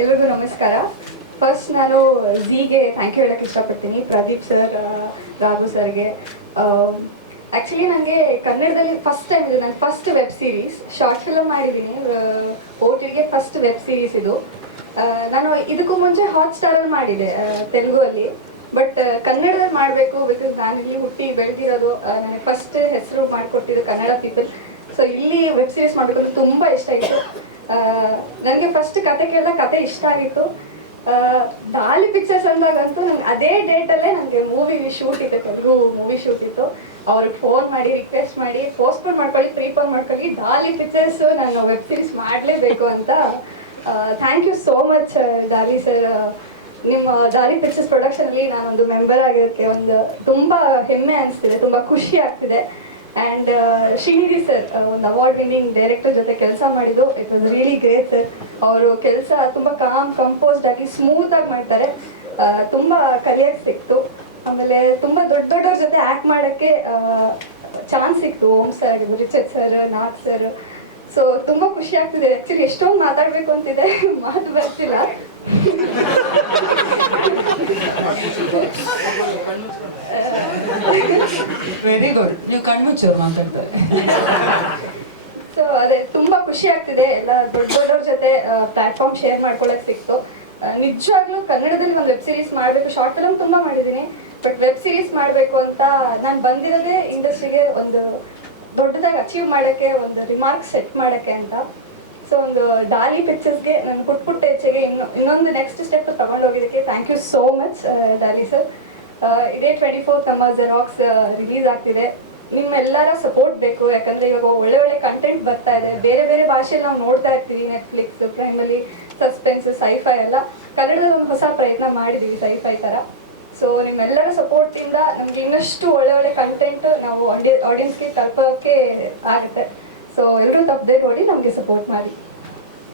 ಎಲ್ರಿಗೂ ನಮಸ್ಕಾರ. ಫಸ್ಟ್ ನಾನು ಝೀಗೆ ಥ್ಯಾಂಕ್ ಯು ಹೇಳಕ್ಕೆ ಇಷ್ಟಪಡ್ತೀನಿ, ಪ್ರದೀಪ್ ಸರ್, ರಾಘು ಸರ್ಗೆ. ಆ್ಯಕ್ಚುಲಿ ನನಗೆ ಕನ್ನಡದಲ್ಲಿ ಫಸ್ಟ್ ಟೈಮ್ ಇದು ನನ್ನ first web series. Short film ಮಾಡಿದ್ದೀನಿ, OTTಗೆ ಫಸ್ಟ್ ವೆಬ್ ಸೀರೀಸ್ ಇದು. ನಾನು ಇದಕ್ಕೂ ಮುಂಚೆ ಹಾಟ್ಸ್ಟಾರಲ್ಲಿ ಮಾಡಿದೆ ತೆಲುಗುವಲ್ಲಿ, ಬಟ್ ಕನ್ನಡದಲ್ಲಿ ಮಾಡಬೇಕು ಬಿಕಾಸ್ ನಾನು ಇಲ್ಲಿ ಹುಟ್ಟಿ ಬೆಳೆದಿರೋದು. ನನಗೆ ಫಸ್ಟ್ ಹೆಸರು ಮಾಡಿಕೊಟ್ಟಿದ್ದು ಕನ್ನಡ ಪೀಪಲ್. ಸೊ ಇಲ್ಲಿ ವೆಬ್ ಸೀರೀಸ್ ಮಾಡಬೇಕು ಅಂತ ತುಂಬ ಇಷ್ಟ ಆಗಿತ್ತು. ನನಗೆ ಫಸ್ಟ್ ಕತೆ ಕೇಳಿದಾಗ ಕತೆ ಇಷ್ಟ ಆಗಿತ್ತು. ದಾಲಿ ಪಿಕ್ಚರ್ಸ್ ಅಂದಾಗಂತೂ ನಂಗೆ ಅದೇ ಡೇಟಲ್ಲೇ ನನಗೆ ಮೂವಿ ಶೂಟ್ ಇತ್ತು, ತೆಲುಗು ಮೂವಿ ಶೂಟ್ ಇತ್ತು. ಅವ್ರಿಗೆ ಫೋನ್ ಮಾಡಿ ರಿಕ್ವೆಸ್ಟ್ ಮಾಡಿ ಪೋಸ್ಟ್ಪೋನ್ ಮಾಡ್ಕೊಳ್ಳಿ, ಪ್ರೀಪೋನ್ ಮಾಡ್ಕೊಳ್ಳಿ, ದಾಲಿ ಪಿಕ್ಚರ್ಸ್ ನಾನು ವೆಬ್ ಸೀರೀಸ್ ಮಾಡಲೇಬೇಕು ಅಂತ. Thank you so much Daali sir. ನಿಮ್ಮ ದಾಲಿ ಪಿಕ್ಚರ್ಸ್ ಪ್ರೊಡಕ್ಷನಲ್ಲಿ ನಾನೊಂದು ಮೆಂಬರ್ ಆಗಿರೋಕ್ಕೆ ಒಂದು ತುಂಬ ಹೆಮ್ಮೆ ಅನಿಸ್ತಿದೆ, ತುಂಬ ಖುಷಿ ಆಗ್ತಿದೆ. ಆ್ಯಂಡ್ ಶ್ರೀನಿಧಿ ಸರ್, ಒಂದು ಅವಾರ್ಡ್ ವಿನ್ನಿಂಗ್ ಡೈರೆಕ್ಟರ್ ಜೊತೆ ಕೆಲಸ ಮಾಡಿದ್ದು it was really great sir. ಅವರು ಕೆಲಸ ತುಂಬ ಕಂಪೋಸ್ಡ್ ಆಗಿ ಸ್ಮೂತ್ ಆಗಿ ಮಾಡ್ತಾರೆ, ತುಂಬ ಕಲಿಯೋಕ್ಕೆ ಸಿಕ್ತು. ಆಮೇಲೆ ತುಂಬ ದೊಡ್ಡವ್ರ ಜೊತೆ ಆ್ಯಕ್ಟ್ ಮಾಡೋಕ್ಕೆ ಚಾನ್ಸ್ ಸಿಕ್ತು. Om sir, Richard sir, Nath sir. So ತುಂಬ ಖುಷಿ ಆಗ್ತಿದೆ. ಆ್ಯಕ್ಚುಲಿ ಎಷ್ಟೊಂದು ಮಾತಾಡಬೇಕು ಅಂತಿದೆ, ಮಾತು ಬರ್ತಿಲ್ಲ. ವೆರಿ ಗುಡ್, ನೀವು ಕಣ್ಮುಚ್ಚೋರು ಮಾತಾಡ್ತಾರೆ. ಸೊ ಅದೇ ತುಂಬ ಖುಷಿ ಆಗ್ತಿದೆ. ಎಲ್ಲ ದೊಡ್ಡವ್ರ ಜೊತೆ ಪ್ಲಾಟ್ಫಾರ್ಮ್ ಶೇರ್ ಮಾಡ್ಕೊಳಕ್ ಸಿಕ್ತು. ನಿಜವಾಗ್ಲೂ ಕನ್ನಡದಲ್ಲಿ ನಾನು ವೆಬ್ ಸೀರೀಸ್ ಮಾಡಬೇಕು. ಶಾರ್ಟ್ ಫಿಲಮ್ ತುಂಬ ಮಾಡಿದ್ದೀನಿ, ಬಟ್ ವೆಬ್ ಸೀರೀಸ್ ಮಾಡಬೇಕು ಅಂತ ನಾನು ಬಂದಿರೋದೇ ಇಂಡಸ್ಟ್ರಿಗೆ ಒಂದು ದೊಡ್ಡದಾಗಿ ಅಚೀವ್ ಮಾಡೋಕ್ಕೆ, ಒಂದು ರಿಮಾರ್ಕ್ ಸೆಟ್ ಮಾಡೋಕ್ಕೆ ಅಂತ. ಸೊ ಒಂದು ದಾಲಿ ಪಿಕ್ಚರ್ಸ್ಗೆ ನಾನು ಪುಟ್ಟ ಹೆಚ್ಚಿಗೆ ಇನ್ನೊಂದು ನೆಕ್ಸ್ಟ್ ಸ್ಟೆಪ್ ತಗೊಂಡೋಗಿದ್ದಕ್ಕೆ thank you so much Daali sir. ಇದೇ 24 ನಮ್ಮ ಜೆರಾಕ್ಸ್ ರಿಲೀಸ್ ಆಗ್ತಿದೆ. ನಿಮ್ಮೆಲ್ಲರ ಸಪೋರ್ಟ್ ಬೇಕು, ಯಾಕಂದರೆ ಇವಾಗ ಒಳ್ಳೆ ಒಳ್ಳೆ ಕಂಟೆಂಟ್ ಬರ್ತಾ ಇದೆ. ಬೇರೆ ಬೇರೆ ಭಾಷೆಯಲ್ಲಿ ನಾವು ನೋಡ್ತಾ ಇರ್ತೀವಿ, ನೆಟ್ಫ್ಲಿಕ್ಸ್, ಪ್ರೈಮಲ್ಲಿ, ಸಸ್ಪೆನ್ಸ್, ಸೈಫೈ ಎಲ್ಲ. ಕನ್ನಡದಲ್ಲಿ ಒಂದು ಹೊಸ ಪ್ರಯತ್ನ ಮಾಡಿದ್ದೀವಿ ಸೈಫೈ ಥರ. ಸೊ ನಿಮ್ಮೆಲ್ಲರ ಸಪೋರ್ಟಿಂದ ನಮಗೆ ಇನ್ನಷ್ಟು ಒಳ್ಳೆ ಒಳ್ಳೆ ಕಂಟೆಂಟ್ ನಾವು ಆಡಿಯನ್ಸ್ಗೆ ತಲುಪೋಕ್ಕೆ ಆಗುತ್ತೆ. ಸೊ ಎಲ್ಲರೂ ತಪ್ಪದೆ ನೋಡಿ ನಮಗೆ ಸಪೋರ್ಟ್ ಮಾಡಿ.